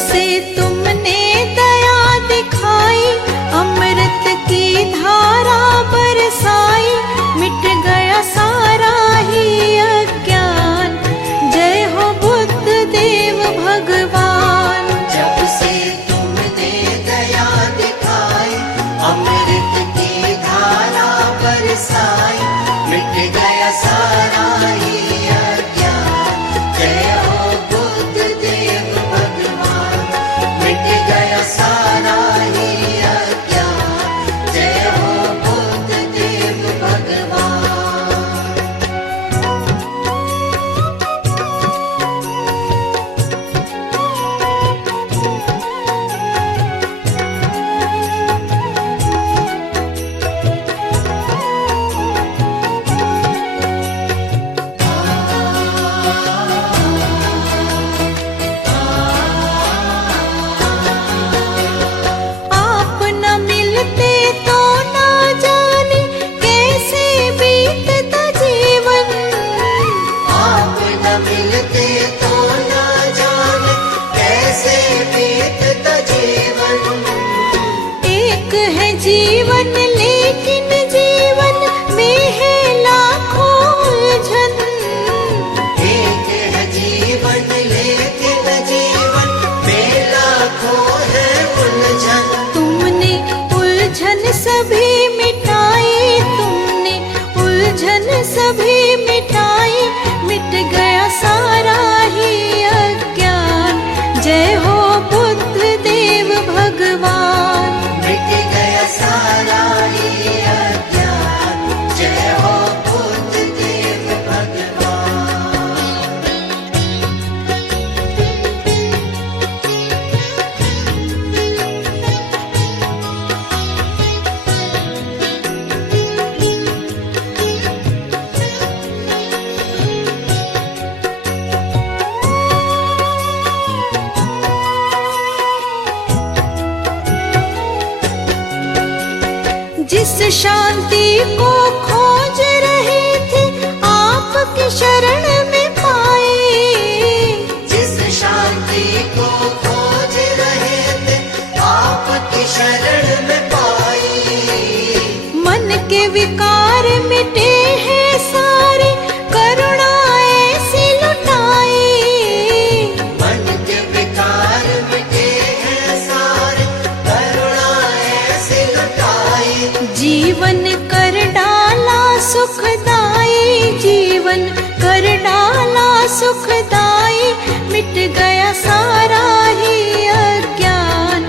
से तुमने दया दिखाई, अमृत की धारा बरसाई, मिट गया सारा ही अज्ञान। जय हो बुद्ध देव भगवान। जब से तुमने दया दिखाई, अमृत की धारा बरसाई, मिट गया सारा ही अज्ञान। जय हो बुद्ध देव भगवान, मिट गया सारा ही अज्ञान। जय हो बुद्ध देव भगवान। आप न मिलते तो ना जाने कैसे बीतता जीवन। आप न मिलते तो न जाने कैसे बीतता जीवन। एक है जीवन लेकिन जीवन में है लाखों उलझन। एक है जीवन लेकिन जीवन में लाखों है उलझन। तुमने उलझन सभी मिटाई, तुमने उलझन सभी मिटाई, मिट गया सारा ही अज्ञान। जय हो बुद्ध देव भगवान। मिट गया सारा ही अज्ञान। जय हो बुद्ध देव भगवान। जिस शांति को खोज रहे थे आपकी शरण में पाए। जिस शांति को खोज रहे थे आपकी शरण में पाई। मन के विकार मिटे हैं सारे, करुणा ऐसी लुटाई। मन के विकार मिटे हैं सारे, करुणा ऐसे लुटाई। जीवन कर डाला सुखदाई, जीवन कर डाला सुखदाई, मिट गया सारा ही अज्ञान।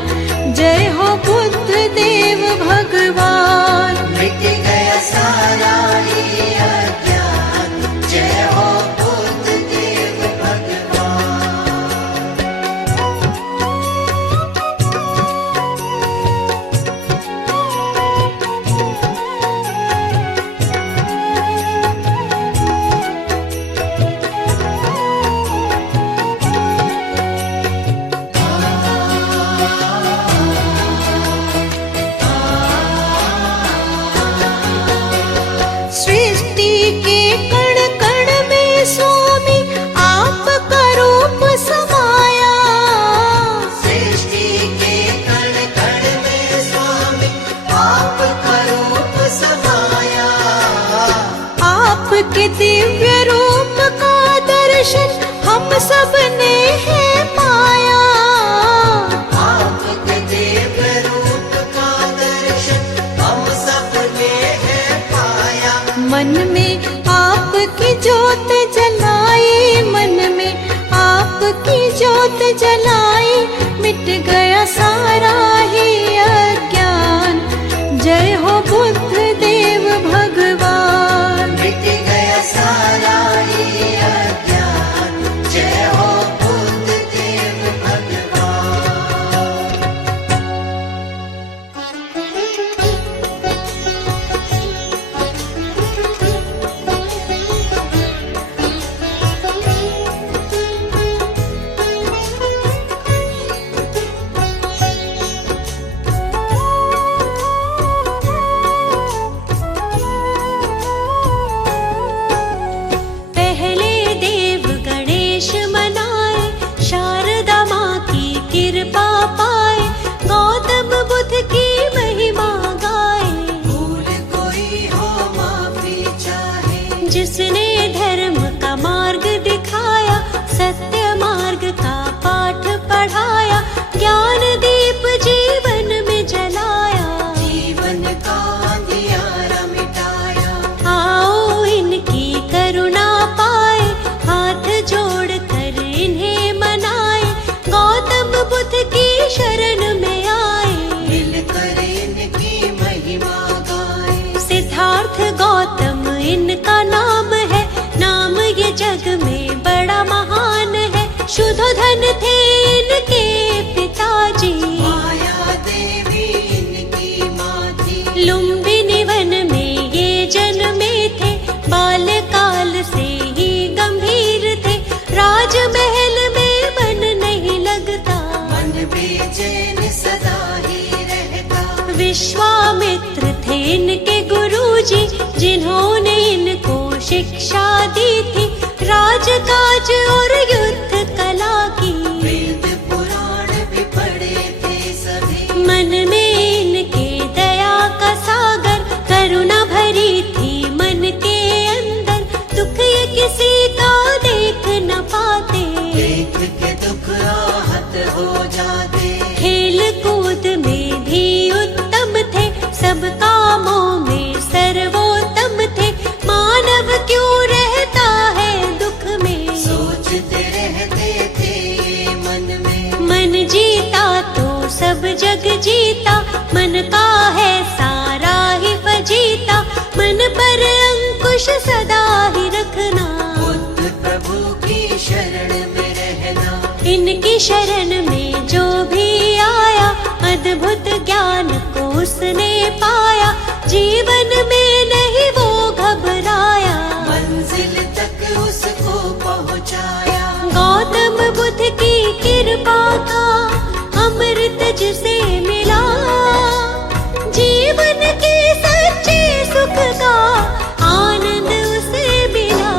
जय हो बुद्ध देव भगवान। मिट गया सारा ही अज्ञान। जय हो बुद्ध देव भगवान। सृष्टि के कण कण में स्वामी आपका रूप समाया। सृष्टि के कण कण में स्वामी आपका रूप समाया। आपके दिव्य रूप का दर्शन हम सब ने है पाया। आपके दिव्य रूप का दर्शन हम सबने है पाया। मन में आपकी ज्योत जलाई, मन में आपकी ज्योत जलाई, मिट गया सारा ही अज्ञान। जय हो बुद्ध देव भगवान। मिट गया सारा ही अज्ञान। जय हो जिसने धर्म का मार्ग दिखाया, सत्य मार्ग का पाठ पढ़ाया, ज्ञान दीप जीवन में जलाया, जीवन का अंधियारा मिटाया। आओ इनकी करुणा पाए, हाथ जोड़ कर इन्हें मनाए, गौतम बुद्ध की शरण में आए, मिलकर इनकी महिमा गाए। सिद्धार्थ गौतम इनका नाम है, नाम ये जग में बड़ा महान है। शुद्धोधन थे इनके पिताजी, माया देवी इनकी माँ थी। लुम्बिनी वन में ये जन्मे थे, बाल्यकाल से ही गंभीर थे। राजमहल में मन नहीं लगता, मन बेचैन सदा ही रहता। विश्वामित्र थे इनके गुरुजी, जिन्होंने इनको शिक्षा दी थी, राजकाज और युद्ध कला की। वेद पुराण भी पढ़े थे सभी, मन में इनके दया का सागर, करुणा भरी थी मन के अंदर। दुख ये किसी का देख न पाते, देख के दुख आहत हो जाते। खेल कूद में भी उत्तम थे, सब कामों में सर्वोत्तम थे। मानव क्यों रहता है दुख में, सोचते रहते थे ये मन में। मन जीता तो सब जग जीता, मन का है सारा ही फजीता। मन पर अंकुश सदा ही रखना, बुद्ध प्रभु की शरण में रहना। इनकी शरण में जो भी आया, अद्भुत ज्ञान को उसने पाया। जीवन में नहीं वो घबराया, मंजिल तक उसको पहुँचाया। गौतम बुद्ध की कृपा का अमृत जिसे मिला, जीवन के सच्चे सुख का आनंद उसे मिला।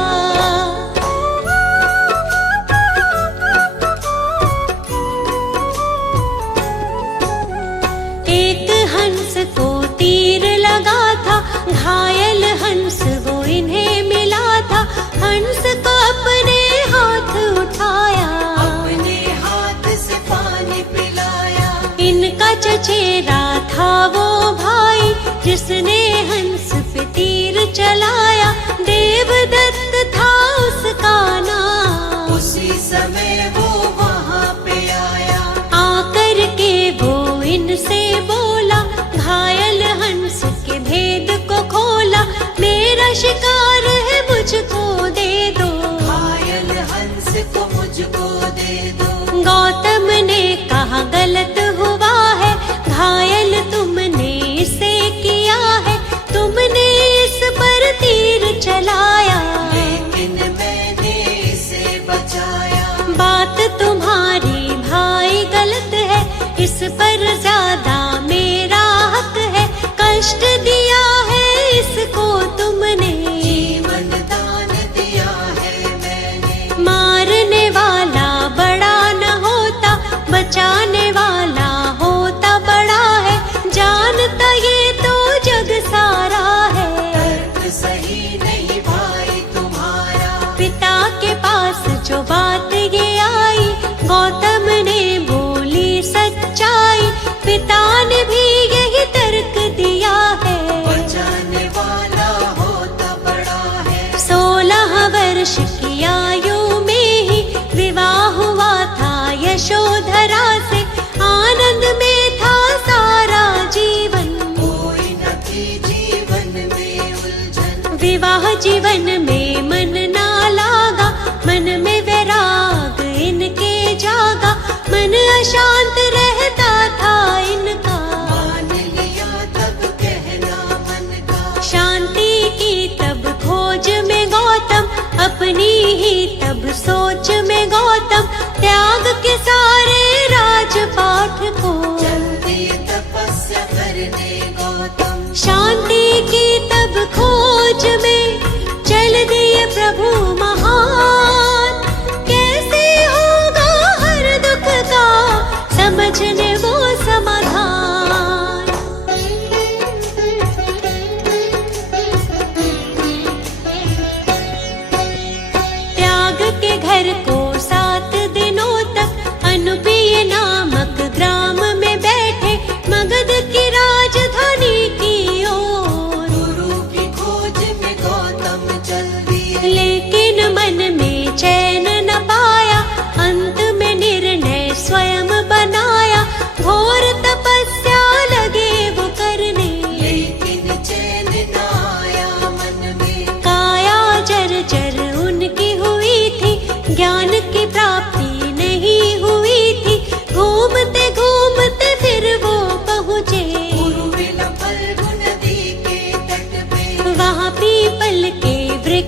एक हंस को तीर लगा था, घायल हंस वो इन्हें मिला था। हंस को अपने हाथ उठाया, अपने हाथ से पानी पिलाया। इनका चचेरा था वो भाई, जिसने हंस पे तीर चलाया। देवदत्त था उसका नाम, उसी समय वो वहाँ पे आया। आकर के वो इनसे बोला, घायल हंस के भेद को खोला। मेरा शिकार है मुझको दे दो, घायल हंस को मुझको दे दो। गौतम ने कहा गलत हुआ है, घायल तुमने इसे किया है। तुमने इस पर तीर चलाया, लेकिन मैंने इसे बचाया। बात तुम्हारी भाई गलत है, इस पर ज्यादा मेरा हक है। कष्ट दिया है इसको तुमने, जीवन दान दिया है मैंने। मारने वाला बड़ा न होता, बचाने वाला होता बड़ा है। जानता ये तो जग सारा है, तर्क सही नहीं भाई तुम्हारा। पिता के पास जो बात ये आई, गौतम ने बोली सच्चाई। पिता ने भी यही तर्क दिया है, बचाने वाला होता बड़ा है। 16 वर्ष की आयु में ही विवाह हुआ था यशोधरा से। आनंद में था सारा जीवन, कोई न थी जीवन में उलझन। विवाह जीवन में मन ना लागा, मन में वैराग इनके जागा। मन अशांत रहता था इनका, मान लिया तब कहना मन का। शांति की तब खोज में गौतम, अपनी ही तब सोच में गौतम। त्याग के सारे राजपाठ को, जल्दी तपस्या करने गौतम। शांति की तब खोज में चल दिए प्रभु महान। कैसे होगा हर दुख का समझने वो समाधान।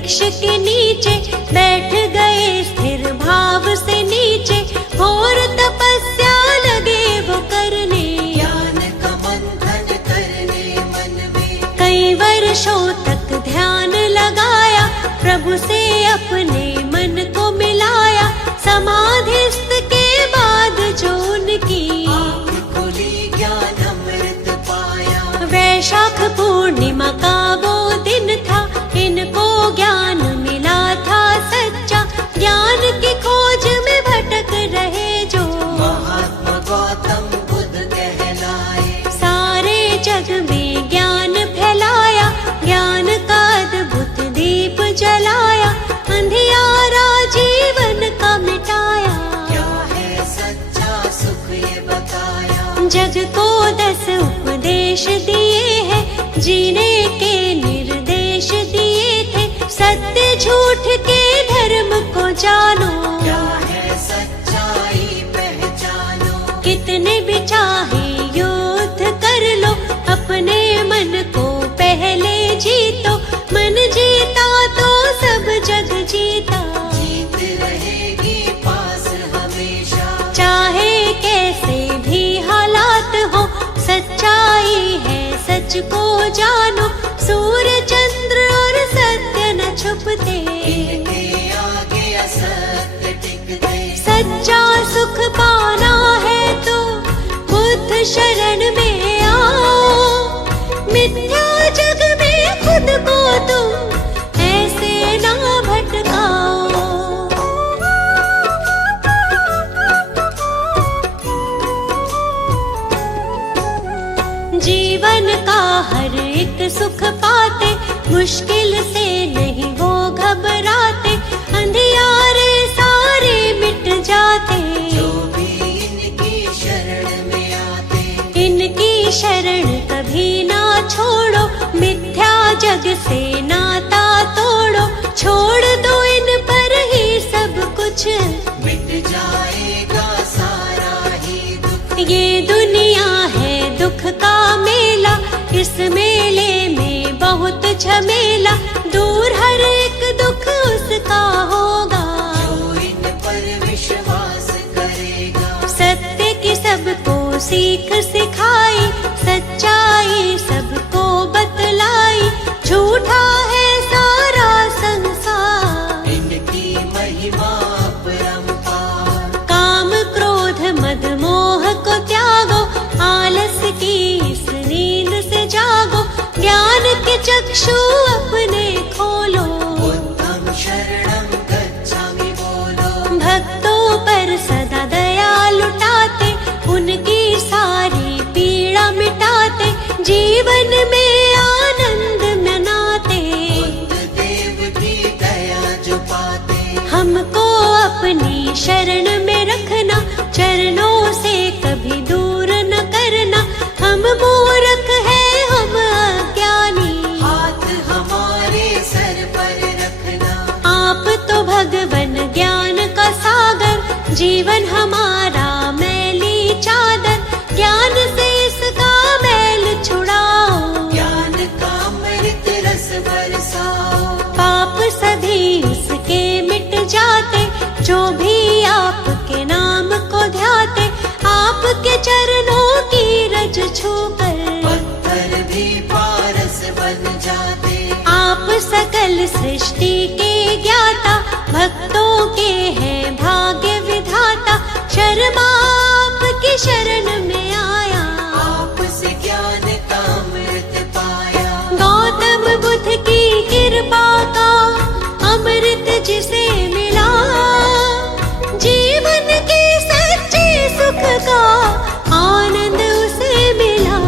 वृक्ष के नीचे बैठ गए स्थिर भाव से नीचे, घोर तपस्या लगे वो करने, ज्ञान का मंथन करने मन में। कई वर्षों तक ध्यान लगाया, प्रभु से अपने मन को मिलाया। समाधिस्थ के बाद जो उनकी आँख खुली ज्ञान अमृत पाया। वैशाख पूर्णिमा का वो दिन था, इनको ज्ञान मिला था सच्चा। ज्ञान की खोज में भटक रहे जो महात्मा गौतम बुद्ध कहलाए। सारे जग में ज्ञान फैलाया, ज्ञान का अद्भुत दीप जलाया। अंधियारा जीवन का मिटाया, क्या है सच्चा सुख ये बताया। जग को 10 उपदेश दिए हैं, जीने के निर्देश दिए थे। सत्य झूठ के धर्म को जानो, क्या है सच्चाई पहचानो। कितने भी चाहे युद्ध कर लो, अपने मन को पहले जीतो। मन जीता तो सब जग जीता, जीत रहेगी पास हमेशा। चाहे कैसे भी हालात हो, सच्चाई है सच को जानो। सूर्य चंद्र और सत्य न छुपते, इनके आगे असत्य टिकते। सच्चा सुख पाना है तो बुद्ध शरण में आओ। मिथ्या जग में खुद को तुम ऐसे ना भटकाओ। जीवन का हर एक सुख पाते, मुश्किल से नहीं वो घबराते। अंधियारे सारे मिट जाते, जो भी इनकी शरण में आते। इनकी शरण कभी ना छोड़ो, मिथ्या जग से नाता तोड़ो। छोड़ दो इन पर ही सब कुछ, मिट जाएगा सारा ही दुख। ये दुनिया है दुख का मेला, इस मेले में बहुत झमेला। दूर हर एक दुख उसका होगा, जो इन पर विश्वास करेगा। सत्य की सबको सीख सिखाई, सच्चाई सबको बतलाई। झूठा है सारा संसार, इनकी महिमा अपरंपार। काम क्रोध मद मोह को त्यागो, आलस की इस नींद से जागो। ज्ञान के चक्षु अपने खोलो, बुद्धं शरणं गच्छामि बोलो। भक्तों पर सदा दया लुटाते, उनकी सारी पीड़ा मिटाते। जीवन में आनंद मनाते, बुद्ध देव की दया जो पाते। हमको अपनी शरण में रखना, चरणों से कभी दूर न करना। हम मूर्ख हैं हम अज्ञानी, हाथ हमारे सर पर रखना। आप तो भगवन ज्ञान का सागर। जीवन हमारा मैली चादर, ज्ञान से इसका मैल छुड़ाओ। ज्ञान का अमृत रस बरसाओ। पाप सभी उसके मिट जाते, जो भी आपके नाम को ध्याते। आपके चरणों की रज छूकर पत्थर भी पारस बन जाते। आप सकल सृष्टि के ज्ञाता, भक्तों के हैं भाग्य विधाता। शर्मा आपकी शरण में आया, आपसे ज्ञान का अमृत पाया। गौतम बुद्ध की कृपा का अमृत जिसे मिला। जीवन के सच्चे सुख का आनंद उसे मिला।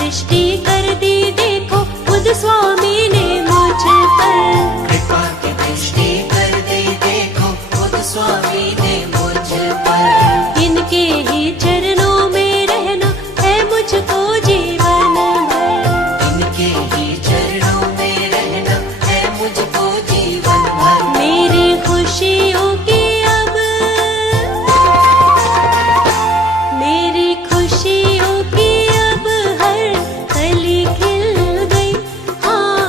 दृष्टि कर दी देखो खुद स्वामी ने मुझ पर। कृपा की दृष्टि कर दी देखो खुद स्वामी ने मुझ पर। इनके ही चरणों में रहना है मुझको जीवन भर। इनके ही चरणों में रहना है मुझको जीवन भर। मेरी खुशियों की अब, मेरी खुशियों की अब हर कली खिल गई। हाँ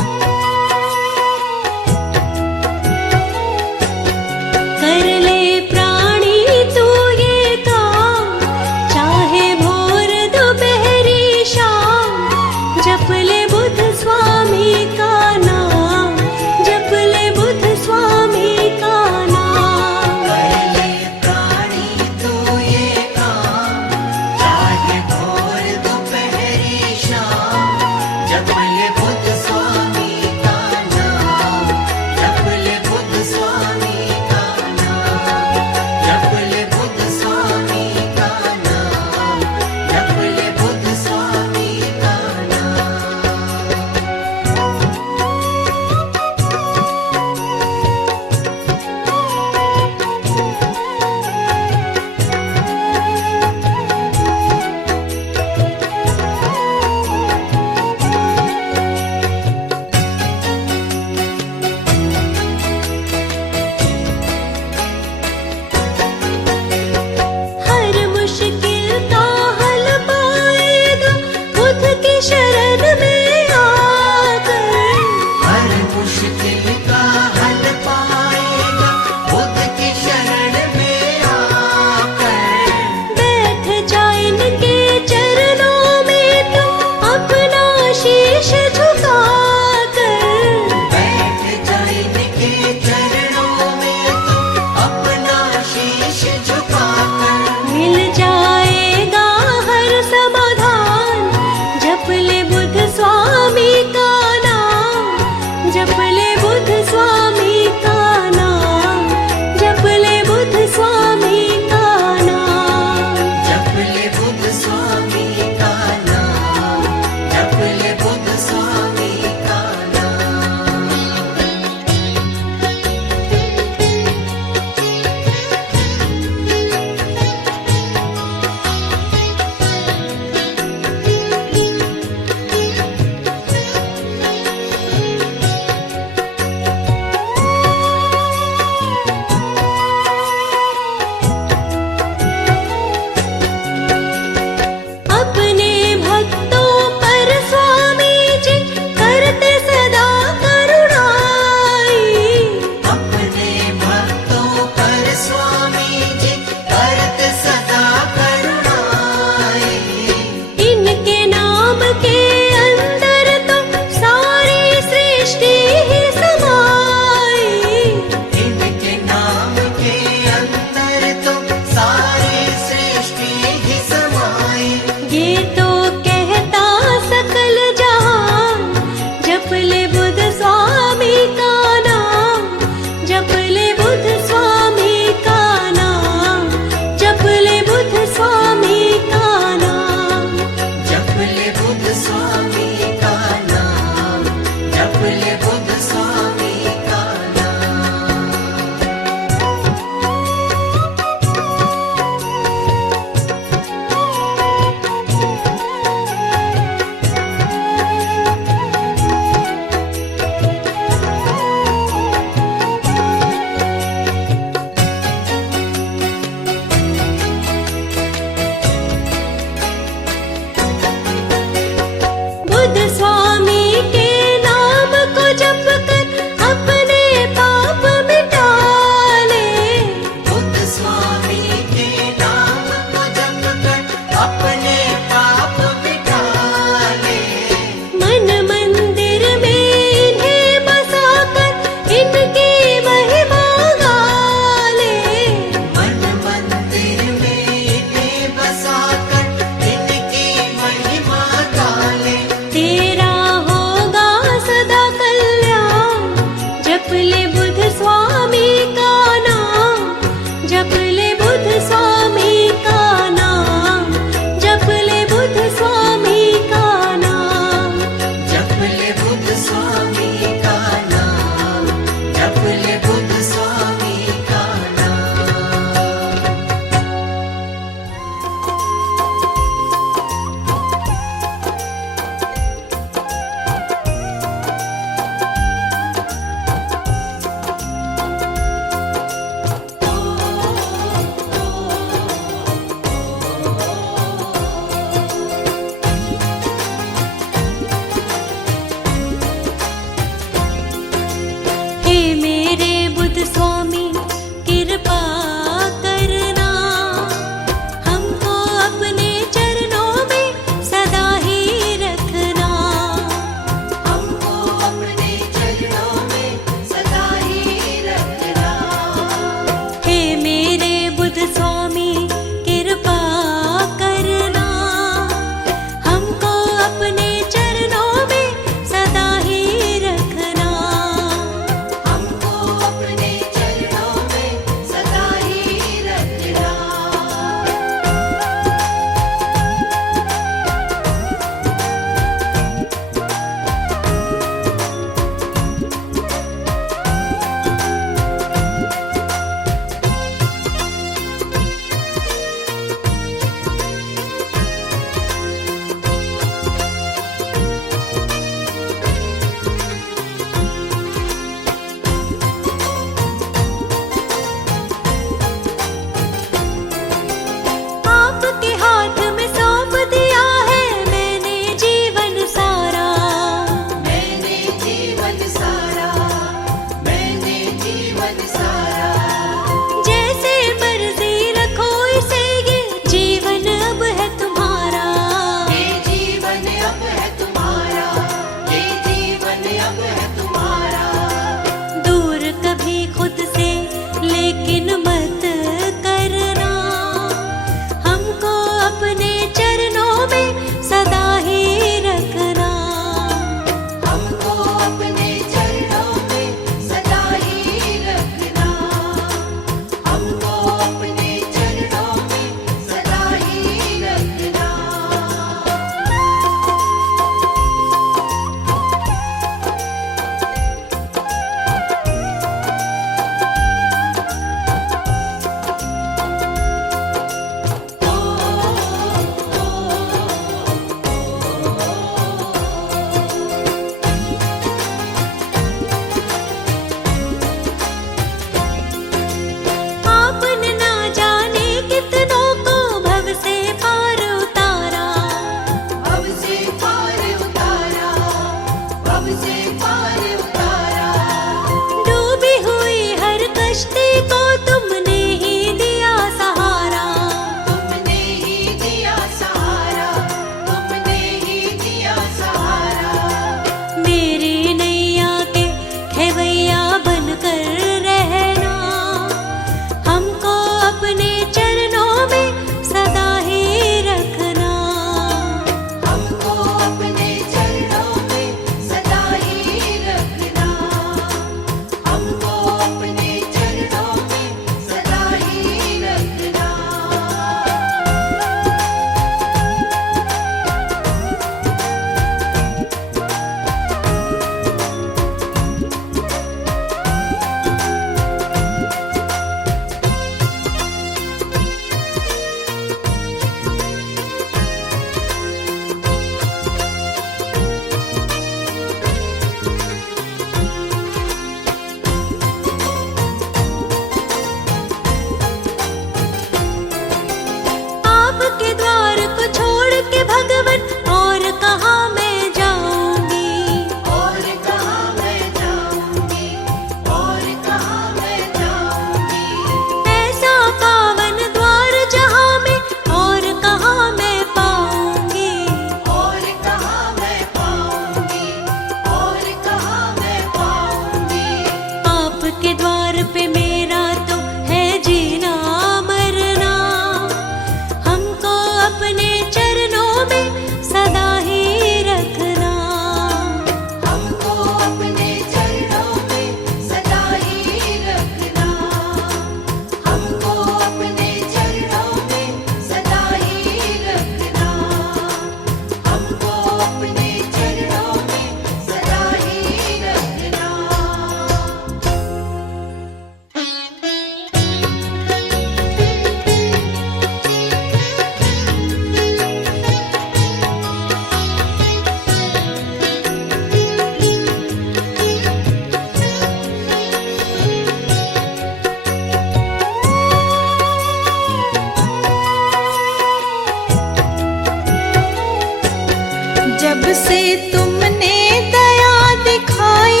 जब से तुमने दया दिखाई,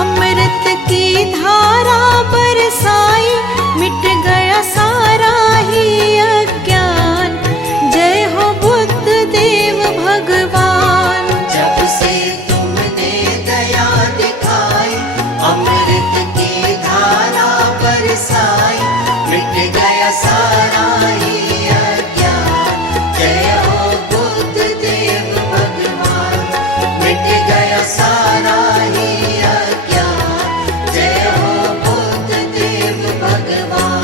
अमृत की धारा बरसाई, मिट गया सारा ही अज्ञान। जय हो बुद्ध देव भगवान। जब से तुमने दया दिखाई, अमृत की धारा बरसाई, मिट गया सारा ही अज्ञान। जय हो बुद्ध देव भगवान, मिट गया सारा ही अज्ञान। जय हो बुद्ध देव भगवान।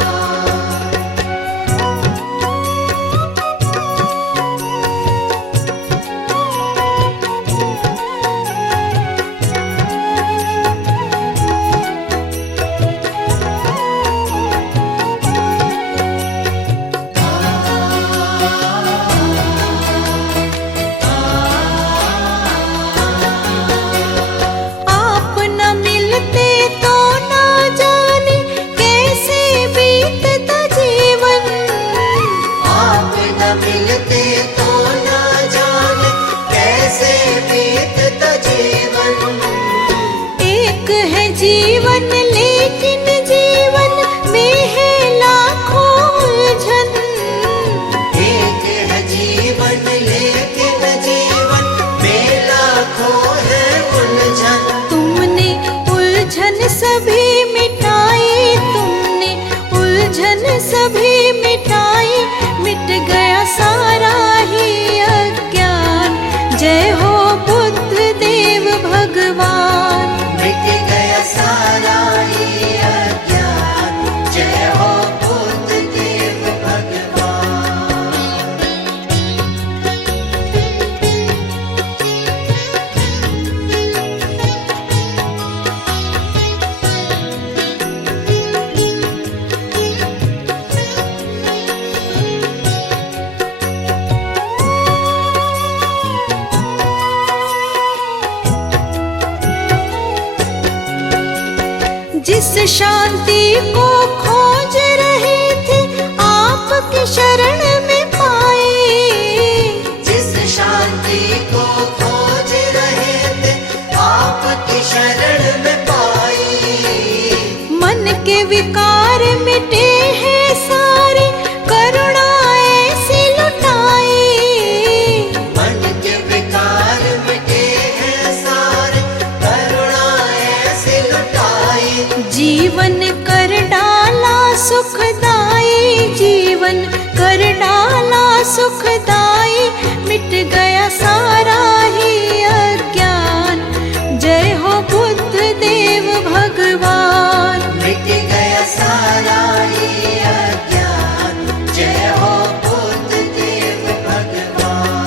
आप न मिलते तो ना जाने कैसे बीतता जीवन। आप न मिलते तो न जाने कैसे बीतता जीवन। एक है जीवन लेकिन जीवन में है लाखों उलझन। एक है जीवन लेकिन जीवन में लाखों है उलझन। तुमने उलझन सभी मिटाई, तुमने उलझन सभी मिटाई, मिट गया सारा ही अज्ञान। जय हो बुद्ध देव भगवान। मिट गया सारा ही अज्ञान। जय हो बुद्ध देव भगवान। जिस शांति को खोज रहे थे, आपकी शरण में पाए। जिस शांति को खोज रहे थे, आपकी शरण में पाई। मन के विकार मिटे हैं सारे, करुणा ऐसी लुटाई। मन के विकार मिटे हैं सारे, करुणा ऐसी लुटाई। जीवन कर डाला सुखदाई, जीवन कर डाला सुखदाई, मिट गया सारा ही अज्ञान। जय हो बुद्ध देव भगवान। मिट गया सारा ही अज्ञान। जय हो बुद्ध देव भगवान।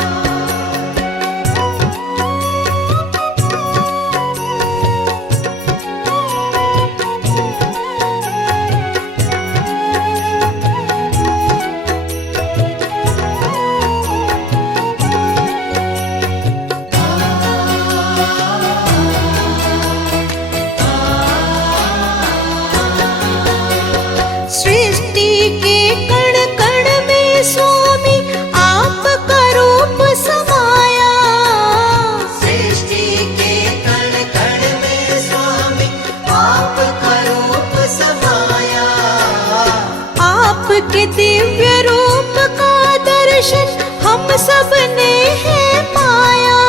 सृष्टि के कण कण में स्वामी आपका रूप समाया। सृष्टि के कण कण में स्वामी आपका रूप समाया। आपके दिव्य रूप का दर्शन हम सब ने है पाया।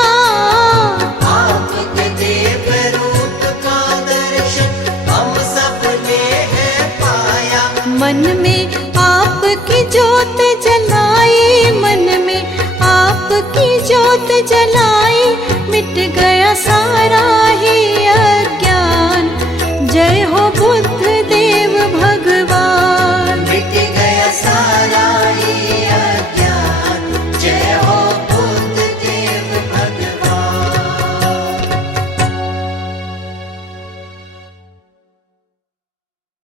आपके दिव्य रूप का दर्शन हम सब ने है पाया। मन में आपकी ज्योत जलाई, मन में आपकी ज्योत जलाई, मिट गया सारा ही अज्ञान। जय हो बुद्ध देव